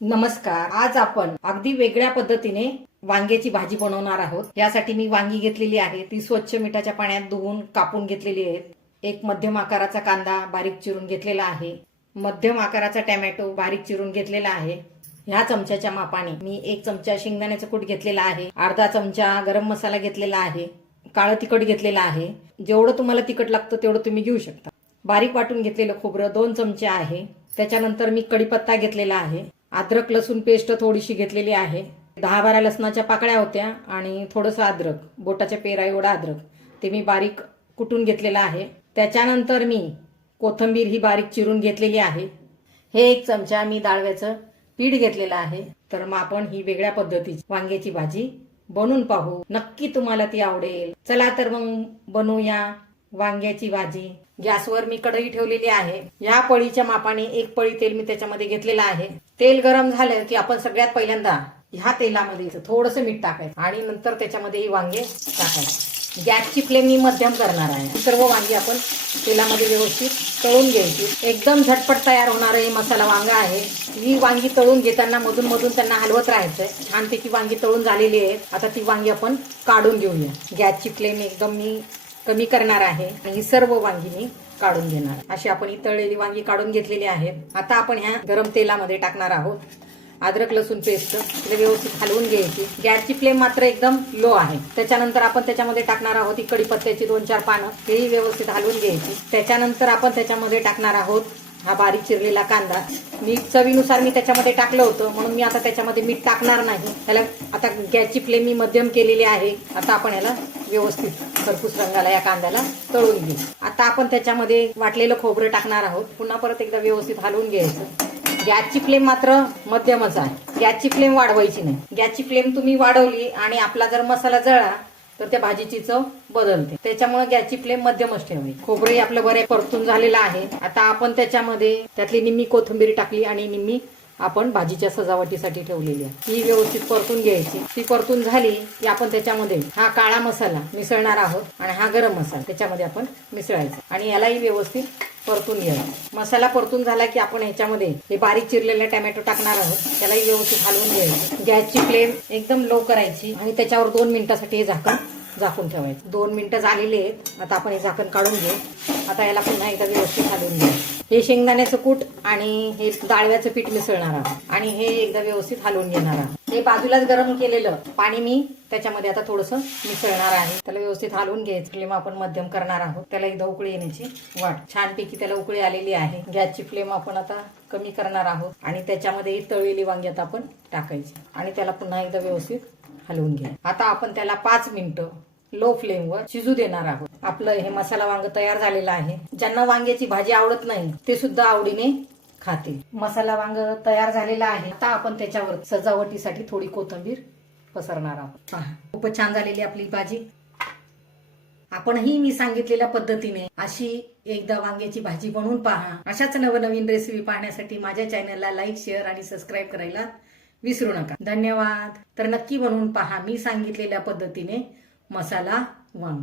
नमस्कार. आज आपण अगदी वेगळ्या पद्धतीने वांग्याची भाजी बनवणार आहोत. यासाठी मी वांगी घेतलेली आहे, ती स्वच्छ मिठाच्या पाण्यात धुवून कापून घेतलेली आहेत. एक मध्यम आकाराचा कांदा बारीक चिरून घेतलेला आहे. मध्यम आकाराचा टोमॅटो बारीक चिरून घेतलेला आहे. ह्या चमच्याच्या मापाने मी 1 चमचा शेंगदाण्याचं कूट घेतलेला आहे. अर्धा चमचा गरम मसाला घेतलेला आहे. काळं तिखट घेतलेलं आहे. जेवढं तुम्हाला तिखट लागतं तेवढं तुम्ही घेऊ शकता. बारीक वाटून घेतलेलं खोबरं 2 चमचे आहे. त्याच्यानंतर मी कढीपत्ता घेतलेला आहे. अद्रक लसूण पेस्ट थोडीशी घेतलेली आहे. 10-12 लसणाच्या पाकळ्या होत्या आणि थोडंसं अद्रक, बोटाच्या पेरा एवढा अद्रक ते मी बारीक कुटून घेतलेलं आहे. त्याच्यानंतर मी कोथिंबीर ही बारीक चिरून घेतलेली आहे. हे 1 चमचा मी डाळव्याचं पीठ घेतलेलं आहे. तर मग आपण ही वेगळ्या पद्धतीची वांग्याची भाजी बनवून पाहू. नक्की तुम्हाला ती आवडेल. चला तर मग बनवूया वांग्याची भाजी. गॅसवर मी कढई ठेवलेली आहे. या पळीच्या मापाने 1 पळी तेल मी त्याच्यामध्ये घेतलेलं आहे. तेल गरम झालं की आपण सगळ्यात पहिल्यांदा ह्या तेलामध्ये थोडंसं मीठ टाकायचं आणि नंतर त्याच्यामध्ये ही वांगे टाकायचे. गॅसची फ्लेम मी मध्यम करणार आहे. सर्व वांगी आपण तेलामध्ये व्यवस्थित तळून घ्यायची. एकदम झटपट तयार होणारा हे मसाला वांगा आहे. ही वांगी तळून घेताना मधून मधून त्यांना हलवत राहायचंय. छानपैकी वांगी तळून झालेली आहेत. आता ती वांगी आपण काढून घेऊया. गॅसची फ्लेम एकदम मी कमी करणार आहे आणि ही सर्व वांगी मी काढून घेणार. अशी आपण ही तळलेली वांगी काढून घेतलेली आहेत. आता आपण ह्या गरम तेलामध्ये टाकणार आहोत अद्रक लसूण पेस्ट. तिला व्यवस्थित हलवून घ्यायची. गॅसची फ्लेम मात्र एकदम लो आहे. त्याच्यानंतर आपण त्याच्यामध्ये टाकणार आहोत ही कढीपत्त्याची 2-4 पानं. तेही व्यवस्थित हलवून घ्यायची. त्याच्यानंतर आपण त्याच्यामध्ये टाकणार आहोत हा बारीक चिरलेला कांदा. मीठ चवीनुसार मी त्याच्यामध्ये टाकलं होतं म्हणून मी आता त्याच्यामध्ये मीठ टाकणार नाही. त्याला आता गॅसची फ्लेम मी मध्यम केलेली आहे. आता आपण याला व्यवस्थित खरपूस रंगाला या कांद्याला तळून घेऊ. आता आपण त्याच्यामध्ये वाटलेलं खोबरं टाकणार आहोत. पुन्हा परत एकदा व्यवस्थित हलवून घ्यायचं. गॅसची फ्लेम मात्र मध्यमच आहे. गॅसची फ्लेम वाढवायची नाही. गॅसची फ्लेम तुम्ही वाढवली आणि आपला जर मसाला जळला तर त्या भाजीची चव बदलते. त्याच्यामुळे गॅसची फ्लेम मध्यमच ठेवायची. खोबरंही आपलं बरे परतून झालेलं आहे. आता आपण त्याच्यामध्ये त्यातली निम्मी कोथिंबीर टाकली आणि निम्मी आपण भाजीच्या सजावटीसाठी ठेवलेली आहे. ही व्यवस्थित परतून घ्यायची. ती परतून झाली की आपण त्याच्यामध्ये हा काळा मसाला मिसळणार आहोत आणि हा गरम मसाला त्याच्यामध्ये आपण मिसळायचा आणि यालाही व्यवस्थित परतून घ्यायचा. मसाला परतून झाला की आपण ह्याच्यामध्ये हे बारीक चिरलेले टोमॅटो टाकणार आहोत. त्यालाही व्यवस्थित हलवून घ्यायचं. गॅसची फ्लेम एकदम लो करायची आणि त्याच्यावर 2 मिनिटासाठी हे झाकून ठेवायचं. 2 मिनिटं झालेली आहेत. आता आपण हे झाकण काढून घेऊ. आता याला पुन्हा एकदा व्यवस्थित हलवून घेऊ. हे शेंगदाण्याचं कूट आणि हे डाळव्याचं पीठ मिसळणार आहोत आणि हे एकदा व्यवस्थित हलवून घेणार आहोत. हे बाजूलाच गरम केलेलं पाणी मी त्याच्यामध्ये आता थोडंसं मिसळणार आहे. त्याला व्यवस्थित हलवून घ्यायचं. फ्लेम आपण मध्यम करणार आहोत. त्याला एकदा उकळी येण्याची वाट. छानपैकी त्याला उकळी आलेली आहे. गॅसची फ्लेम आपण आता कमी करणार आहोत आणि त्याच्यामध्ये ही तळलेली वांगी आता आपण टाकायची आणि त्याला पुन्हा एकदा व्यवस्थित हलवून घ्या. आता आपण त्याला 5 मिनिटं लो फ्लेमवर शिजू देणार आहोत. आपलं हे मसाला वांग तयार झालेलं आहे. ज्यांना वांग्याची भाजी आवडत नाही ते सुद्धा आवडीने खातील. मसाला वांग तयार झालेला आहे. आता आपण त्याच्यावर सजावटीसाठी थोडी कोथिंबीर पसरणार आहोत. खूपच छान झालेली आपली भाजी. आपणही मी सांगितलेल्या पद्धतीने अशी एकदा वांग्याची भाजी बनवून पहा. अशाच नवनवीन रेसिपी पाहण्यासाठी माझ्या चॅनलला लाईक, शेअर आणि सबस्क्राईब करायला विसरू नका. धन्यवाद. तर नक्की बनवून पहा मी सांगितलेल्या पद्धतीने मसाला वांग.